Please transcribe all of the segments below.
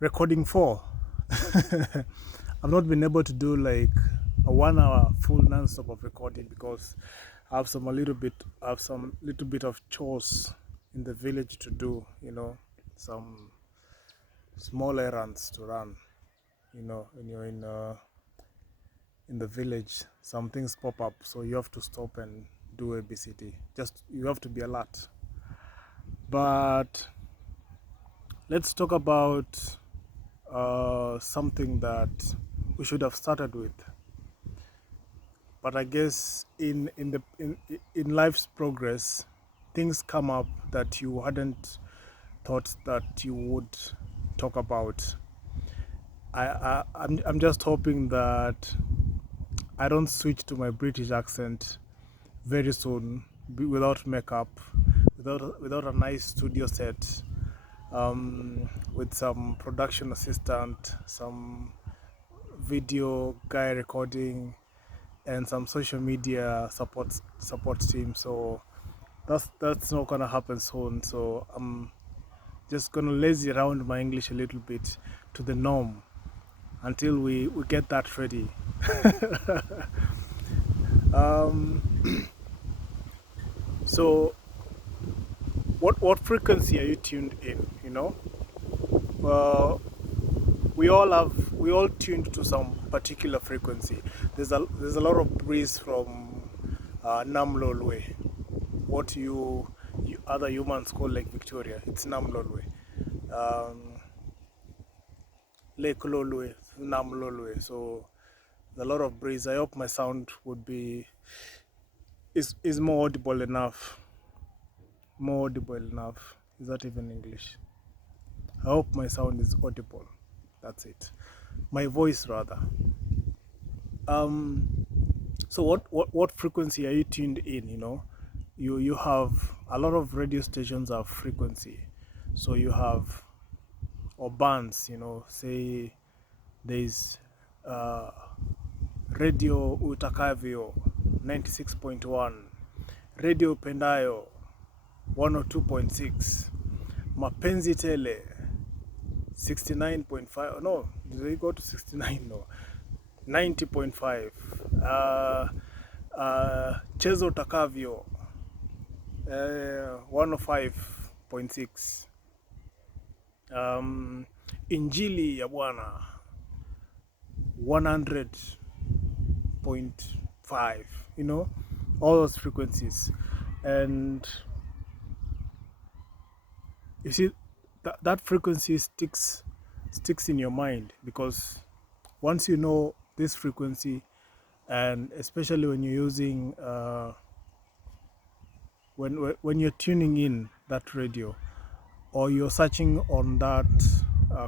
recording 4. I've not been able to do like a 1 hour full non-stop of recording because I have some little bit of chores in the village to do, some small errands to run, when you're in the village, some things pop up, so you have to stop and do ABCD. Just you have to be alert. But let's talk about something that we should have started with. But I guess in life's progress, things come up that you hadn't thought that you would talk about. I'm just hoping that I don't switch to my British accent very soon without makeup, without a nice studio set, with some production assistant, some video guy recording, and some social media support team. So that's not gonna happen soon. So I'm just gonna lazy around my English a little bit to the norm until we get that ready. So what frequency are you tuned in? Uh, we all tuned to some particular frequency. There's a lot of breeze from Namlolwe, what you other humans call Lake Victoria. It's Namlolwe. Lake Lolwe, Namlolwe. So there's a lot of breeze. I hope my sound is more audible enough. More audible enough. Is that even English? I hope my sound is audible. That's it. My voice, rather. So what frequency are you tuned in? You have a lot of radio stations have frequency. So you have, or bands. Say there's Radio Utakavio 96.1, Radio Pendayo 102.6, Mapenzi Tele 69.5. No, did they go to 69? No, 90.5. Chezo Takavio 105.6. Injili ya Bwana 100.5. All those frequencies. And you see that frequency sticks in your mind, because once you know this frequency, and especially when you're using when you're tuning in that radio, or you're searching on that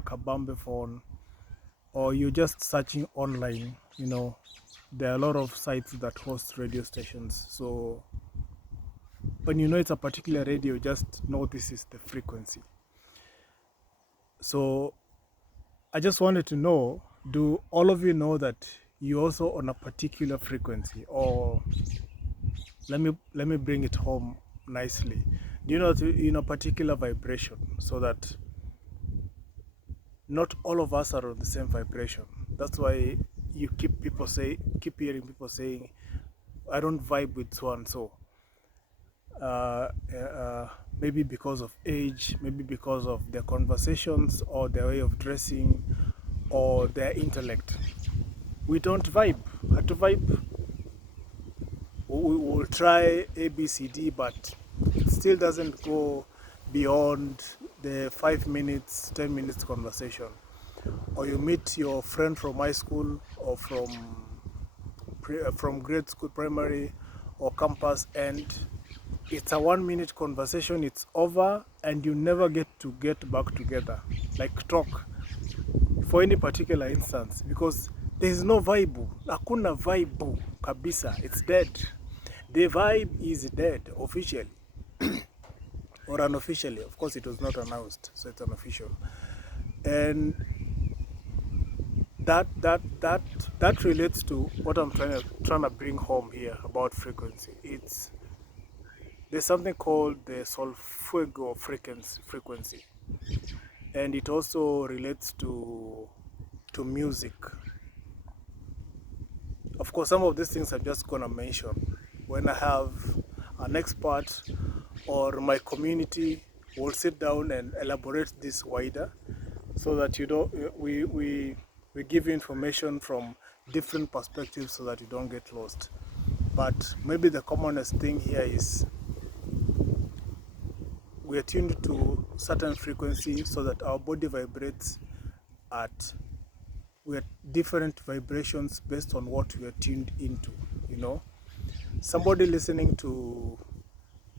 Kabambe phone, or you're just searching online, there are a lot of sites that host radio stations. So when you know it's a particular radio, just know this is the frequency. So I just wanted to know, do all of you know that you're also on a particular frequency? Or let me bring it home nicely. Do you know that you're in a particular vibration, so that not all of us are on the same vibration? That's why you keep hearing people saying, I don't vibe with so and so. Maybe because of age, maybe because of their conversations, or their way of dressing, or their intellect. We don't vibe. How to vibe? We will try ABCD, but it still doesn't go beyond the 5 minutes, 10 minutes conversation. Or you meet your friend from high school, or from grade school, primary, or campus, and it's a 1 minute conversation, it's over, and you never get back together, like talk for any particular instance, because there is no vibe. Hakuna vibe kabisa. It's dead. The vibe is dead officially or unofficially. Of course, it was not announced, so it's unofficial. And that relates to what I'm trying to bring home here about frequency. There's something called the Solfuego frequency. and it also relates to music. Of course, some of these things I'm just gonna mention. When I have an expert or my community will sit down and elaborate this wider, so that you don't we give you information from different perspectives so that you don't get lost. But maybe the commonest thing here is we are tuned to certain frequency so that our body vibrates at we are different vibrations based on what we are tuned into. You know, somebody listening to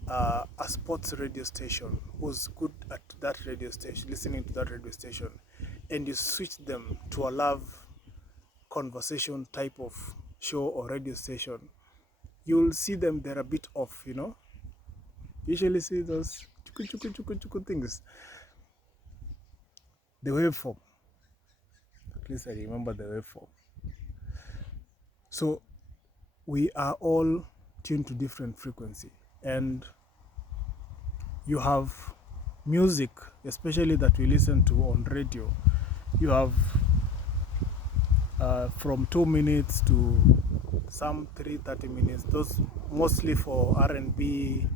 a sports radio station who's good at that radio station, listening to that radio station, and you switch them to a love conversation type of show or radio station, you'll see them, they're a bit off, you know. Usually see those chuku chuku chuku chuku things. The waveform. At least I remember the waveform. So we are all tuned to different frequency, and you have music, especially that we listen to on radio. You have from 2 minutes to some 30 minutes. Those mostly for R&B,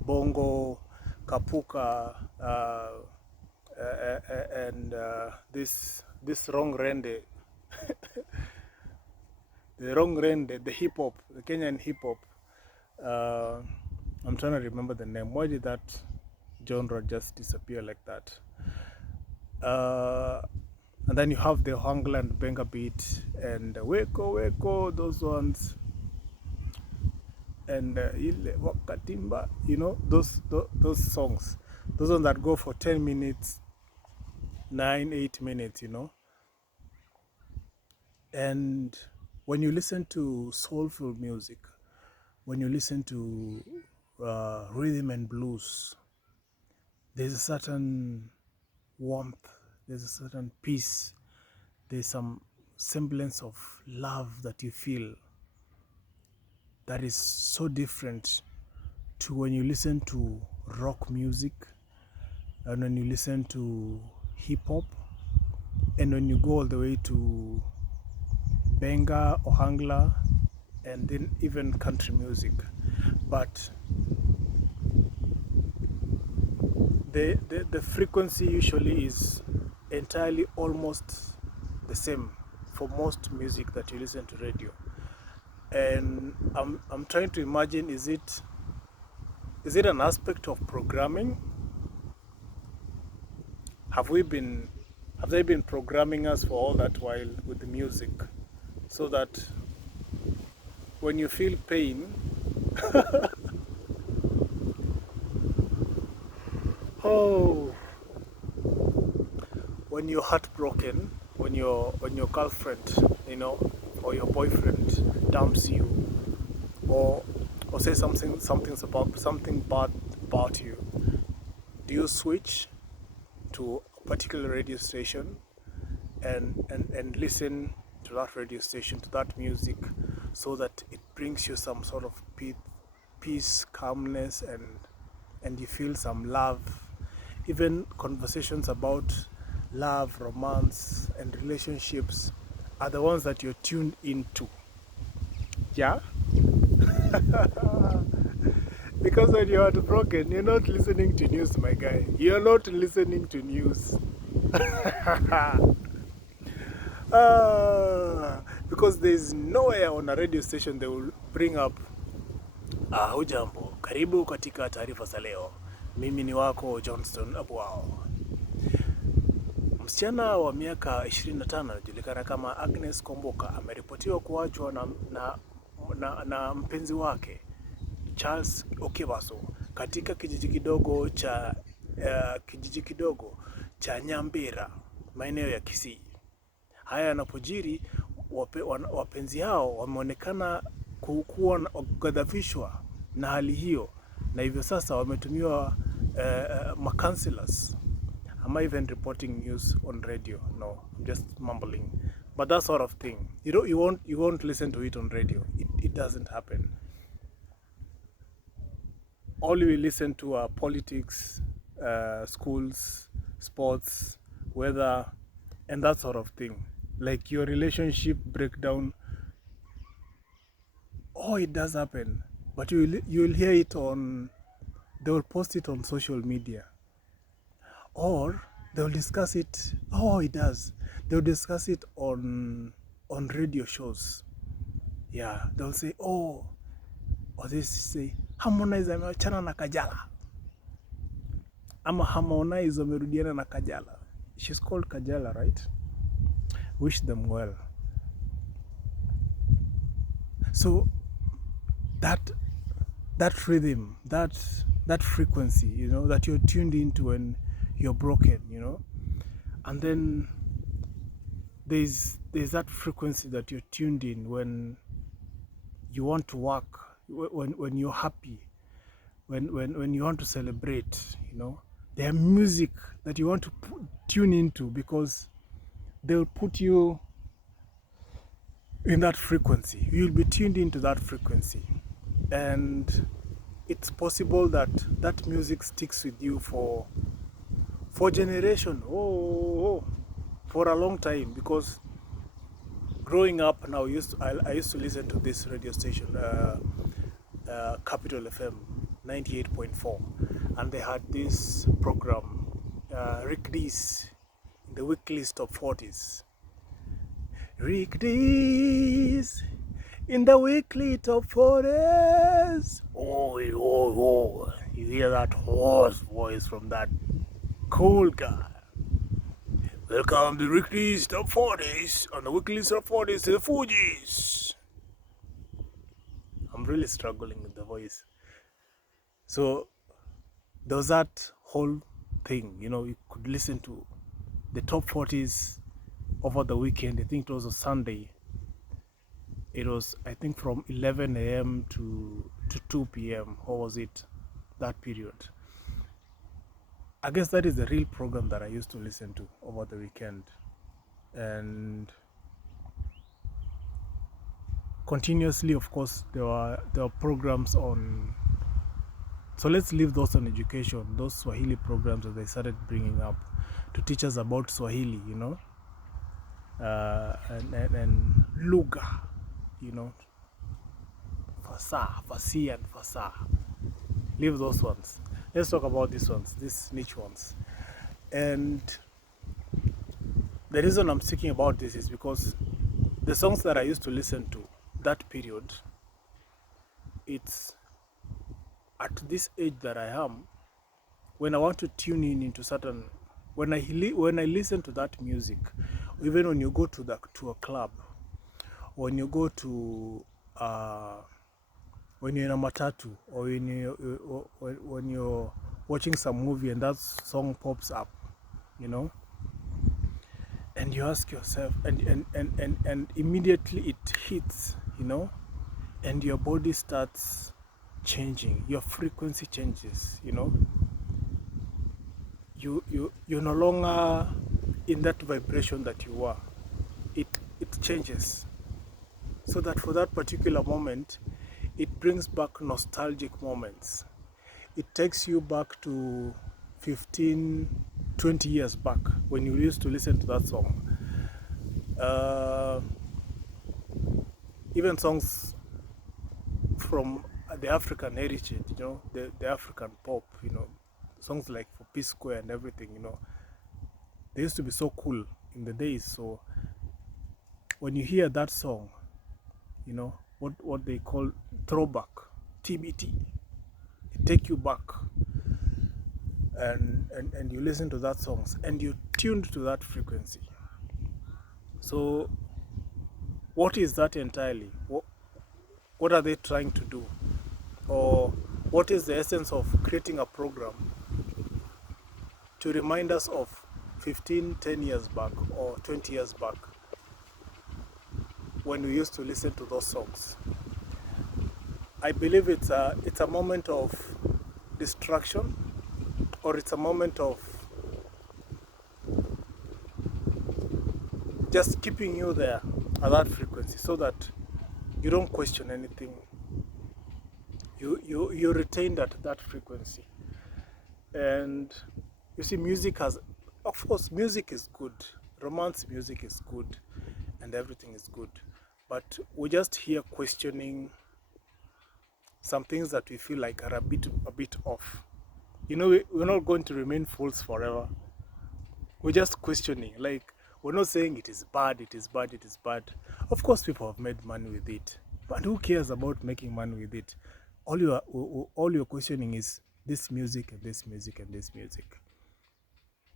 bongo, kapuka, and this wrong rende, the wrong rende, the hip hop, the Kenyan hip hop. I'm trying to remember the name. Why did that genre just disappear like that? And then you have the Hangla and Benga beat and Weko Weko, those ones, and Ile Wakatimba, you know, those songs, those ones that go for 10 minutes, 8 minutes, you know. And when you listen to soulful music, when you listen to rhythm and blues, there's a certain warmth, there's a certain peace, there's some semblance of love that you feel that is so different to when you listen to rock music, and when you listen to hip hop, and when you go all the way to Benga or Hangla, and then even country music. But the frequency usually is entirely almost the same for most music that you listen to radio. And I'm trying to imagine, is it an aspect of programming? Have they been programming us for all that while with the music, so that when you feel pain, oh, when you're heartbroken, when your girlfriend, you know, or your boyfriend dumps you, or say something bad about you, do you switch to a particular radio station and listen to that radio station, to that music, so that it brings you some sort of peace, calmness, and you feel some love? Even conversations about love, romance, and relationships are the ones that you're tuned into. Yeah? Because when you're heartbroken, you're not listening to news, my guy. You're not listening to news. Because there's nowhere on a radio station they will bring up hujambo, karibu katika taarifa za leo. Mimi ni wako Johnston Abwao. Msichana wa miaka 25 anajulikana kama Agnes Komboka ameripotiwa kuachwa na mpenzi wake Charles Okebaso katika kijiji kidogo cha Nyambera, maeneo ya Kisii. Haya yanapojiri, wapenzi hao wameonekana kuwa kughadhabishwa na hali hiyo, na hivyo sasa wametumiwa counselors. Am I even reporting news on radio? No, I'm just mumbling. But that sort of thing, you won't listen to it on radio. It doesn't happen. All we listen to are politics, schools, sports, weather, and that sort of thing. Like your relationship breakdown. Oh, it does happen, but you'll hear it on. They will post it on social media, or they'll discuss it. Oh, it does. They'll discuss it on radio shows. Yeah, they'll say, oh, or they say Harmonize ameachana na Kajala, ama Harmonize amerudiana na Kajala. She's called Kajala, right? Wish them well. So that rhythm, that frequency, you know, that you're tuned into when you're broken, you know, and then there's that frequency that you're tuned in when you want to work, when you're happy, when you want to celebrate, you know. There are music that you want to tune into because they'll put you in that frequency. You'll be tuned into that frequency, and it's possible that that music sticks with you for generation, for a long time. Because growing up now, I used to listen to this radio station, Capital FM 98.4, and they had this program, Rick Dees, in the weekly top 40s. Rick Dees in the weekly top 40s. Oh, you hear that hoarse voice from that cool guy. Welcome to Rick Dees top 40s on the weekly top 40s to the Fugees. I'm really struggling with the voice. So there was that whole thing, you know. You could listen to the top 40s over the weekend. I think it was a Sunday. It was, I think, from 11 a.m. to 2 p.m. How was it, that period? I guess that is the real program that I used to listen to over the weekend. And continuously, of course, there were programs on. So let's leave those on education, those Swahili programs that they started bringing up to teach us about Swahili, you know, and Lugha, you know, Fasi and Fasa. Leave those ones. Let's talk about these ones, these niche ones. And the reason I'm speaking about this is because the songs that I used to listen to that period, it's at this age that I am, when I want to tune in into certain, when I listen to that music, even when you go to a club, when you go to when you're in a matatu, or when you're watching some movie and that song pops up, you know, and you ask yourself, and immediately it hits, you know, and your body starts changing, your frequency changes, you know. You're no longer in that vibration that you were. It changes, so that for that particular moment, it brings back nostalgic moments. It takes you back to 15, 20 years back when you used to listen to that song. Even songs from the African heritage, you know, the African pop, you know, songs like For Peace Square and everything, you know, they used to be so cool in the days. So when you hear that song, you know, what they call throwback, TBT, it take you back, and you listen to that songs and you tuned to that frequency. So what is that entirely? What are they trying to do? Or what is the essence of creating a program to remind us of 10 years back or 20 years back, when we used to listen to those songs? I believe it's a moment of distraction, or it's a moment of just keeping you there at that frequency, so that you don't question anything. You retain that frequency. And you see, music has of course, music is good. Romance music is good, and everything is good. But we're just here questioning some things that we feel like are a bit off. You know, we're not going to remain fools forever. We're just questioning. Like, we're not saying it is bad, it is bad, it is bad. Of course, people have made money with it, but who cares about making money with it? All you're questioning is this music and this music and this music.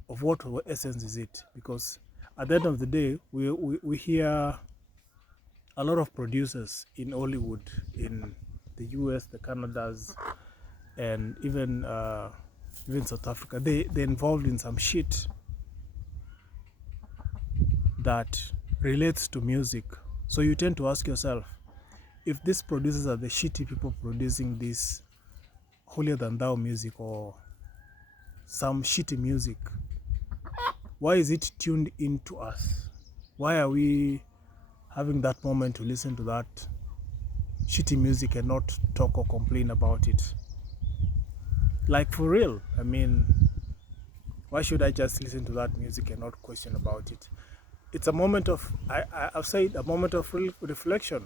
Of what essence is it? Because at the end of the day, we hear a lot of producers in Hollywood, in the US, the Canadas, and even South Africa. They're involved in some shit that relates to music. So you tend to ask yourself, if these producers are the shitty people producing this holier than thou music or some shitty music, why is it tuned into us? Why are we having that moment to listen to that shitty music and not talk or complain about it? Like, for real, I mean, why should I just listen to that music and not question about it? It's a moment of, I've said, a moment of reflection.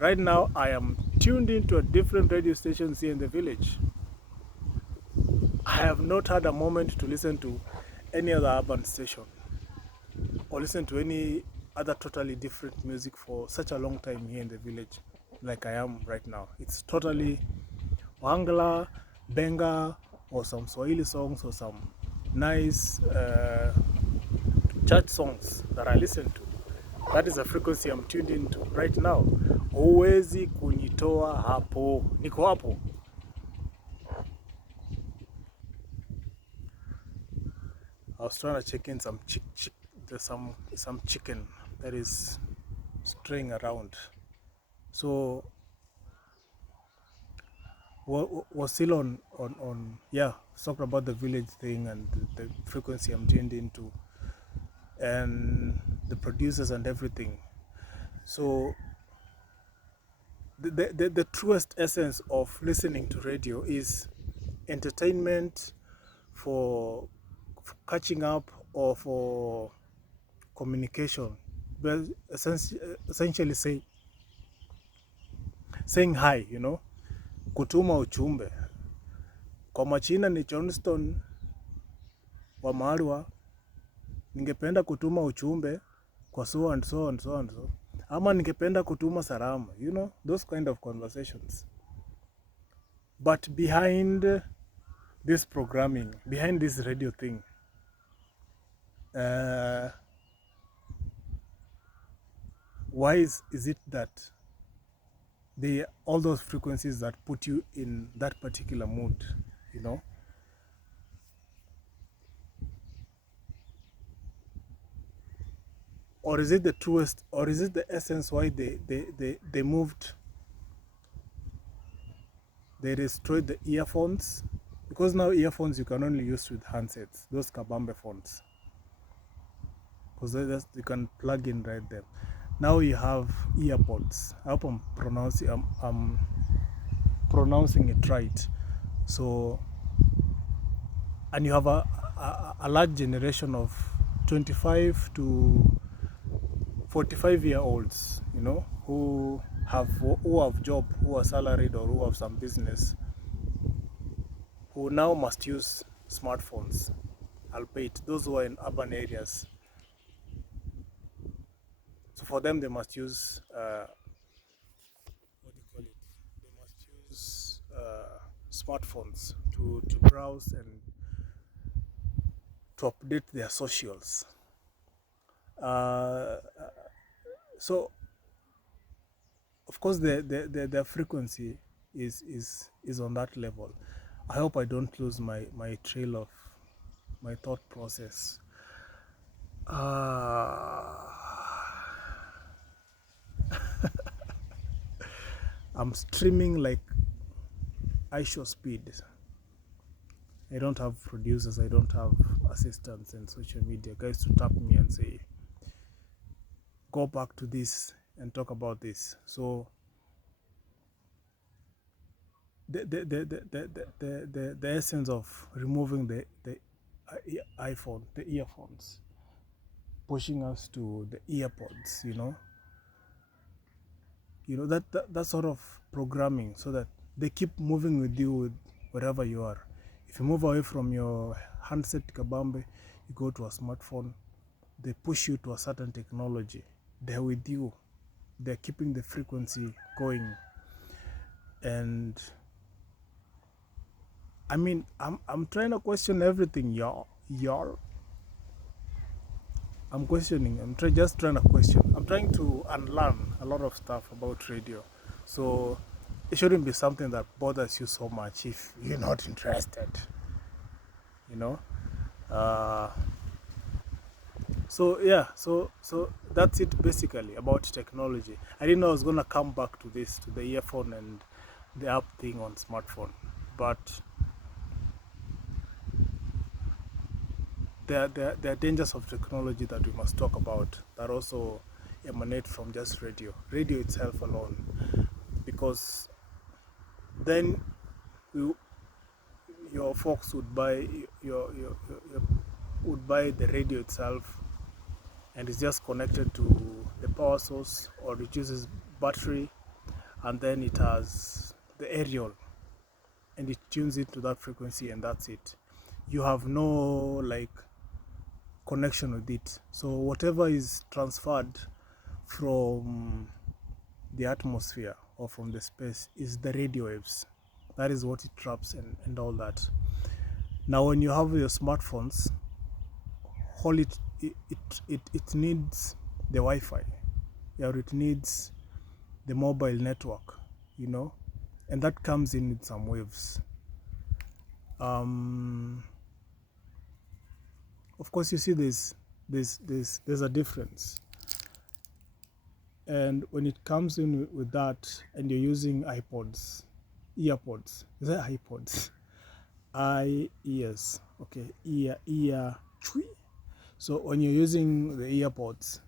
Right now, I am tuned into a different radio stations here in the village. I have not had a moment to listen to any other urban station or listen to any other totally different music for such a long time here in the village like I am right now. It's totally Wangla, Benga, or some Swahili songs or some nice church songs that I listen to. That is a frequency I'm tuned into right now. Huwezi kunitoa hapo. Niko hapo. I was trying to check in some there's some chicken that is straying around. So we're still on yeah, talking about the village thing and the frequency I'm tuned into and the producers and everything. So the truest essence of listening to radio is entertainment, for catching up or for communication. Well, essentially saying hi, you know, kutuma uchumbe. Kwa machina ni Johnston wa Marwa, ningependa kutuma uchumbe kwa so and so and so and so. Ama ningependa kutuma salama, you know, those kind of conversations. But behind this programming, behind this radio thing, why is it that all those frequencies that put you in that particular mood, you know? Or is it the truest, or is it the essence why they moved, they destroyed the earphones? Because now earphones you can only use with handsets, those kabambe phones, because you can plug in right there. Now you have earpods. I hope I'm pronouncing it right. So, and you have a large generation of 25 to 45-year-olds, you know, who have job, who are salaried, or who have some business, who now must use smartphones, albeit those who are in urban areas. So for them, they must use what do you call it? They must use smartphones to browse and to update their socials. So of course the frequency is on that level. I hope I don't lose my trail of my thought process. I'm streaming like iShow speed. I don't have producers, I don't have assistants and social media guys to tap me and say, go back to this and talk about this. So the essence of removing the iPhone, the earphones, pushing us to the earpods, that sort of programming, so that they keep moving with you wherever you are. If you move away from your handset kabambe, you go to a smartphone, they push you to a certain technology. They're with you. They're keeping the frequency going. And I mean, I'm trying to question everything, y'all. I'm just trying to question. I'm trying to unlearn a lot of stuff about radio. So it shouldn't be something that bothers you so much if you're not interested. So yeah, so that's it basically about technology. I didn't know I was gonna come back to this, to the earphone and the app thing on smartphone, but there are dangers of technology that we must talk about that also emanate from just radio itself alone, because then your folks would buy would buy the radio itself, and it's just connected to the power source, or it uses battery, and then it has the aerial, and it tunes into that frequency, and that's it. You have no like connection with it. So whatever is transferred from the atmosphere or from the space is the radio waves. That is what it traps and all that. Now when you have your smartphones, all it needs the Wi-Fi, or it needs the mobile network, and that comes in with some waves. Of course, you see there's a difference, and when it comes in with that, and you're using earpods, is that iPods? Ears, okay, ear tree. So when you're using the earpods,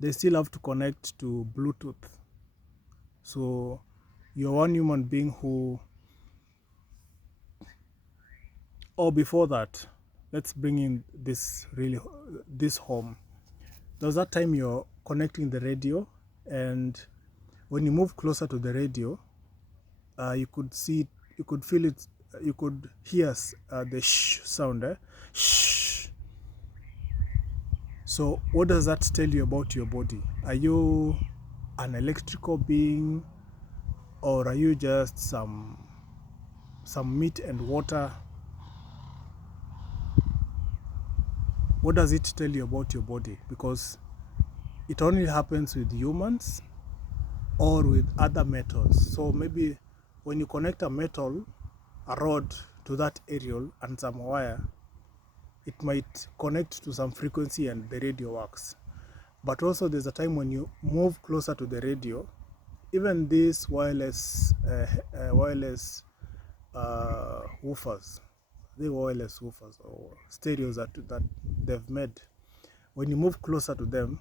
they still have to connect to Bluetooth. So you're one human being who, before that, let's bring in this home. There was that time you're connecting the radio, and when you move closer to the radio, you could feel it, you could hear the shh sound, shh. So what does that tell you about your body? Are you an electrical being, or are you just some meat and water? What does it tell you about your body? Because it only happens with humans or with other metals. So maybe when you connect a rod to that aerial and some wire, it might connect to some frequency and the radio works. But also there's a time when you move closer to the radio, even these wireless woofers, or stereos that they've made, when you move closer to them,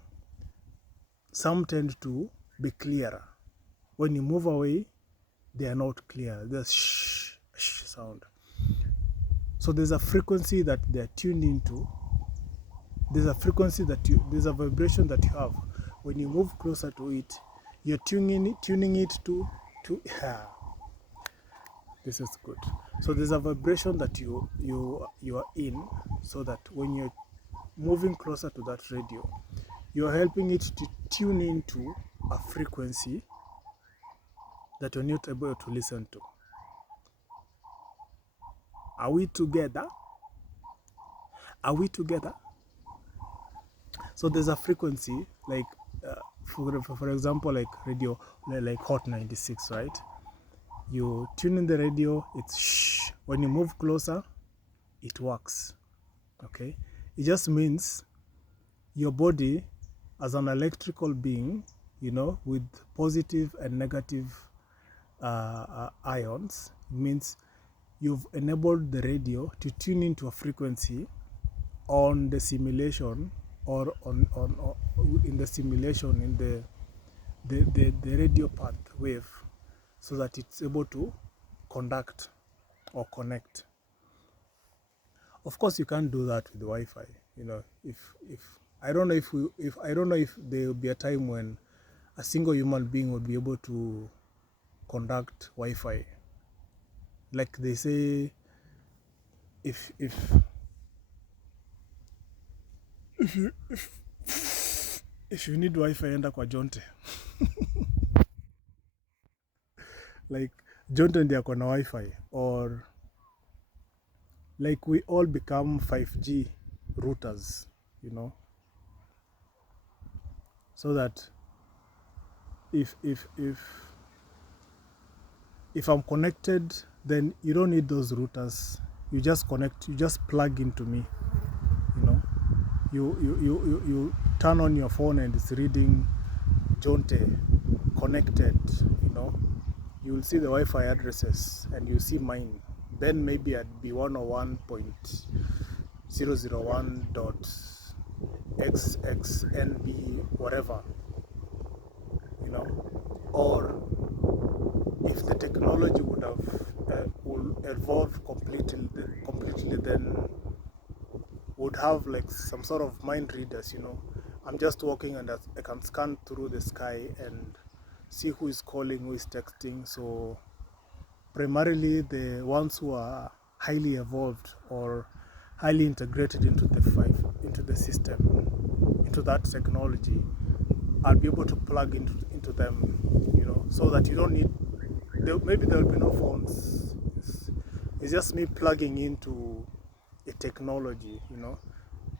some tend to be clearer. When you move away, they are not clear. There's shh sound. So there's a frequency that they're tuned into. There's a frequency there's a vibration that you have. When you move closer to it, you're tuning it to this is good. So there's a vibration that you are in, so that when you're moving closer to that radio, you're helping it to tune into a frequency that you're not able to listen to. Are we together? So there's a frequency, like for example, like radio, like Hot 96, right? You tune in the radio, it's shh. When you move closer, it works. Okay, it just means your body, as an electrical being, with positive and negative ions, it means you've enabled the radio to tune into a frequency on the simulation, or in the simulation, in the radio path wave, so that it's able to conduct or connect. Of course, you can't do that with Wi-Fi. If I don't know if I don't know if there will be a time when a single human being would be able to conduct Wi-Fi. Like they say, if if if you need Wi-Fi, enda kwa Jonte. Like Jonte ndiye ako na Wi-Fi, or like we all become 5G routers, so that if I'm connected, then you don't need those routers. You just connect, you just plug into me, you turn on your phone and it's reading Jonte connected. You will see the Wi-Fi addresses and you see mine. Then maybe I'd be 101.001.xxnb whatever, or if the technology will evolve completely, then would have like some sort of mind readers. I'm just walking and I can scan through the sky and see who is calling, who is texting. So primarily the ones who are highly evolved or highly integrated into the system, into that technology, I'll be able to plug into them, so that you don't need, maybe there will be no phones. It's just me plugging into a technology,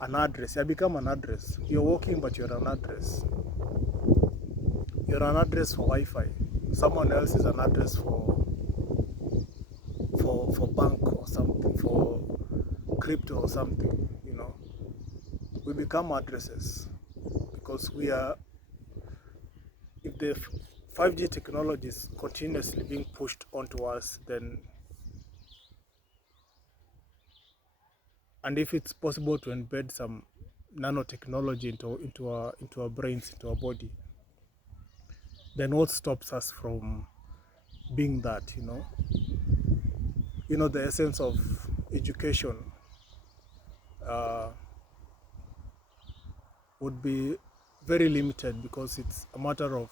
an address. I become an address. You're walking, but you're an address. You're an address for Wi-Fi. Someone else is an address for bank or something, for crypto or something. We become addresses because we are. If the 5G technology is continuously being pushed onto us, then, and if it's possible to embed some nanotechnology into our brains, into our body, then what stops us from being that? The essence of education would be very limited, because it's a matter of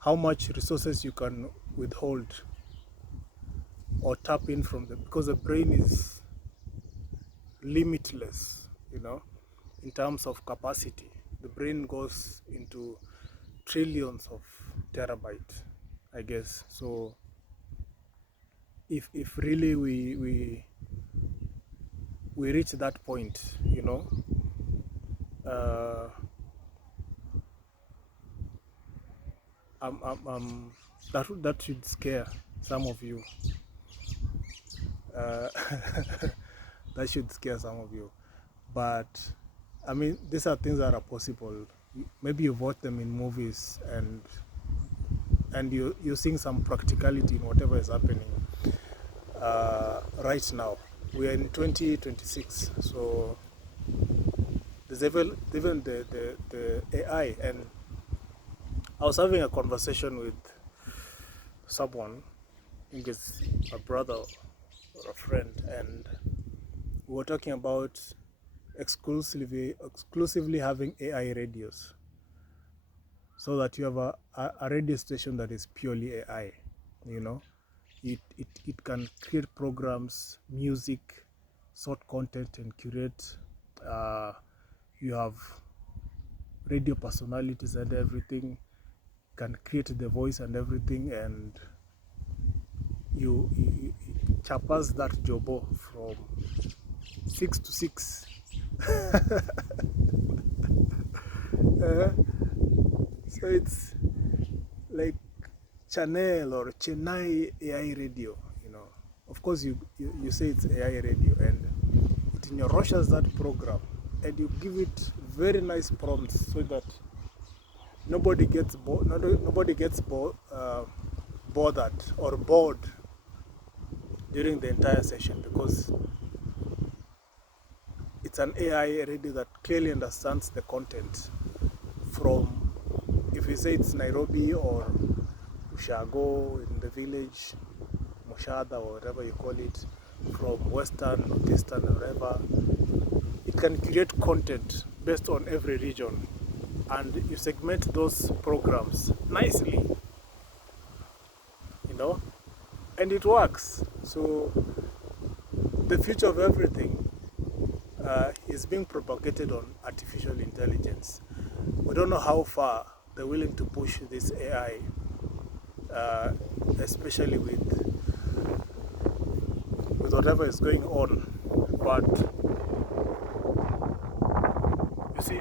how much resources you can withhold or tap in from them, because the brain is limitless, in terms of capacity. The brain goes into trillions of terabytes, I guess. So if really we reach that point, that should scare some of you. That should scare some of you. But I mean, these are things that are possible. Maybe you've watched them in movies, and you're seeing some practicality in whatever is happening right now. We are in 2026, so there's even the AI. And I was having a conversation with someone, I think it's a brother or a friend, and we were talking about exclusively having AI radios, so that you have a radio station that is purely AI. It can create programs, music, sort content, and curate. You have radio personalities and everything, can create the voice and everything, and you chapas that jobo from 6 to 6. So it's like Channel or Chennai AI radio, Of course, you say it's AI radio, and it enrushes that program, and you give it very nice prompts so that nobody gets bothered or bored during the entire session, because it's an AI radio that clearly understands the content. From, if you say it's Nairobi or Ushago in the village, Shada or whatever you call it, from Western, Northeastern, or wherever. It can create content based on every region, and you segment those programs nicely, you know, and it works. So the future of everything is being propagated on artificial intelligence. We don't know how far they're willing to push this AI, especially with whatever is going on. But you see,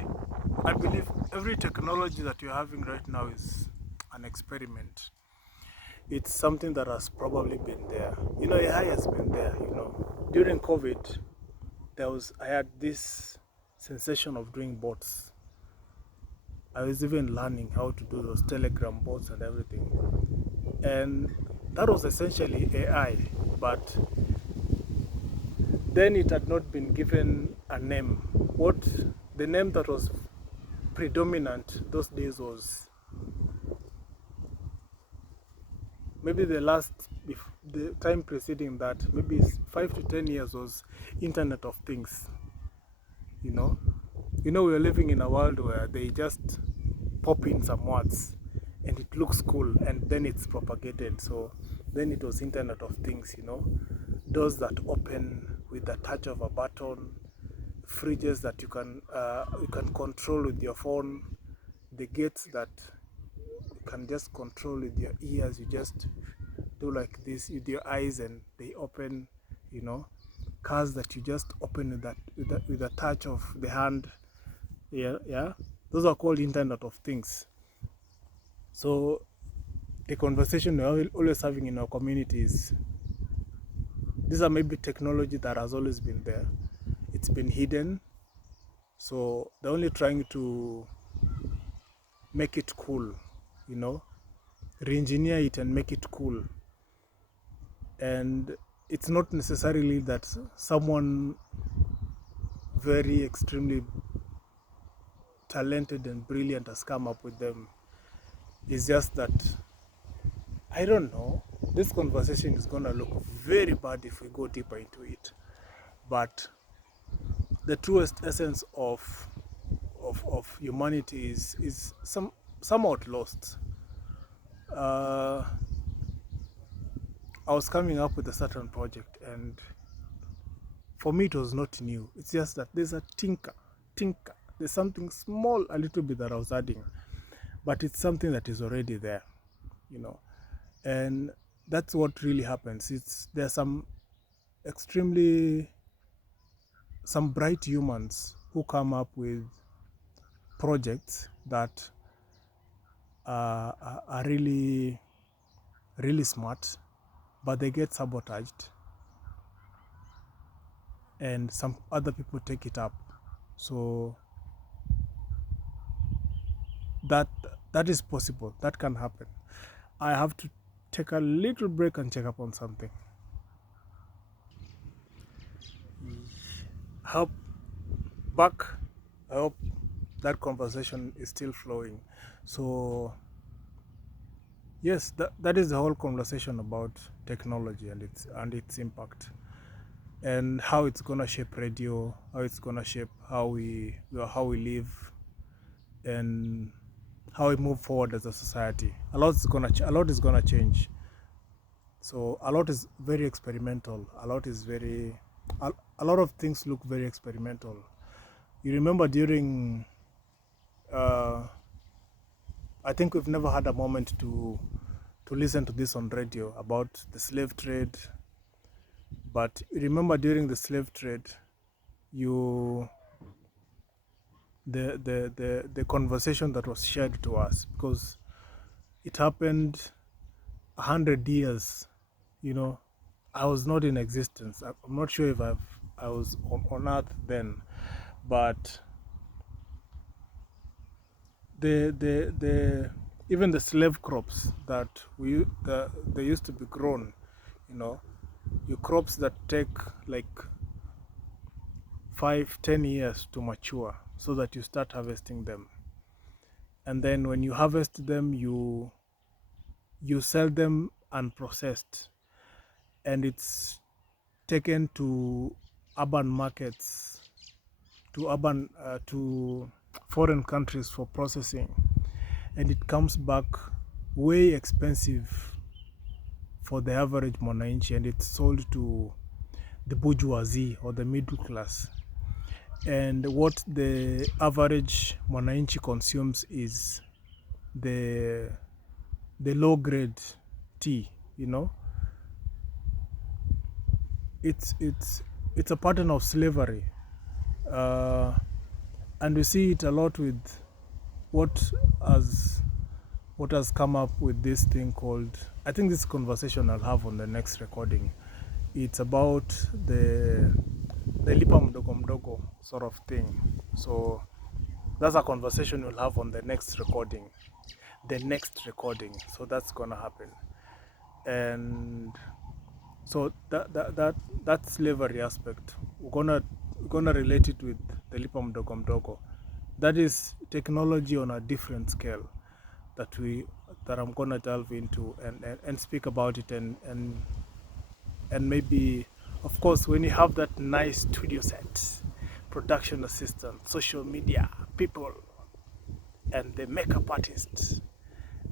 I believe every technology that you're having right now is an experiment. It's something that has probably been there. You know, AI has been there, you know. During COVID, I had this sensation of doing bots. I was even learning how to do those Telegram bots and everything. And that was essentially AI, but then it had not been given a name. The name that was predominant those days was, maybe the time preceding that, maybe 5 to 10 years, was Internet of Things. You know, we're living in a world where they just pop in some words and it looks cool, and then it's propagated. So then it was Internet of Things, you know, doors that open with the touch of a button, fridges that you can control with your phone, the gates that you can just control with your ears. You just do like this with your eyes and they open, you know, cars that you just open with the touch of the hand. Yeah, those are called Internet of Things. So the conversation we're always having in our communities, these are maybe technology that has always been there. It's been hidden, so they're only trying to make it cool, you know, re-engineer it and make it cool. And it's not necessarily that someone very extremely talented and brilliant has come up with them. It's just that, I don't know, this conversation is gonna look very bad if we go deeper into it. But the truest essence of humanity is somewhat lost. I was coming up with a certain project, and for me it was not new. It's just that there's a tinker. There's something small, a little bit, that I was adding, but it's something that is already there, you know. And that's what really happens. There's some bright humans who come up with projects that are really, really smart, but they get sabotaged, and some other people take it up. So that is possible. That can happen. I have to take a little break and check up on something. Hope back. I hope that conversation is still flowing. So yes, that is the whole conversation about technology and its impact, and how it's gonna shape radio, how it's gonna shape how we live, and how we move forward as a society. A lot is gonna change. So a lot is very experimental. A lot of things look very experimental. You remember during, I think we've never had a moment to listen to this on radio about the slave trade. But remember, during the slave trade, the conversation that was shared to us, because it happened 100 years, you know. I was not in existence. I'm not sure if I was on earth then, but even the slave crops that they used to be grown, you know, crops that take like 5-10 years to mature, so that you start harvesting them, and then when you harvest them, you sell them unprocessed, and it's taken to urban markets, to foreign countries for processing, and it comes back way expensive for the average mwananchi, and it's sold to the bourgeoisie or the middle class. And what the average mwananchi consumes is the low grade tea, you know. It's a pattern of slavery, and we see it a lot with what has come up with this thing called, I think this conversation I'll have on the next recording. It's about the lipa mdogo mdogo sort of thing. So that's a conversation we'll have on the next recording. So that's gonna happen. And so that slavery aspect, we're gonna relate it with the lipa mdogo mdogo. That is technology on a different scale that I'm gonna delve into and speak about it, and maybe, of course, when you have that nice studio set, production assistant, social media people, and the makeup artists,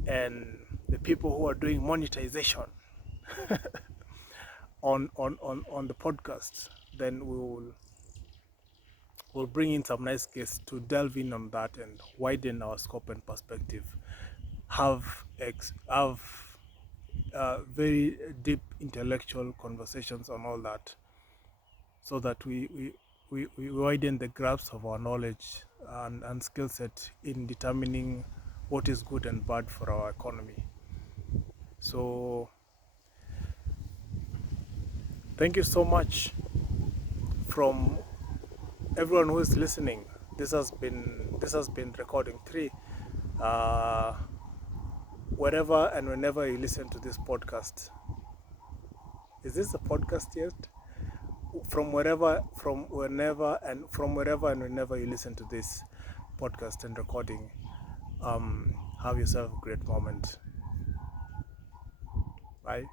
and the people who are doing monetization on the podcast, then we'll bring in some nice guests to delve in on that and widen our scope and perspective. Have very deep intellectual conversations on all that, so that we widen the grasp of our knowledge and skill set in determining what is good and bad for our economy. So thank you so much from everyone who is listening. This has been recording 3. Wherever and whenever you listen to this podcast. Is this a podcast yet? From wherever and whenever you listen to this podcast and recording, have yourself a great moment. Bye.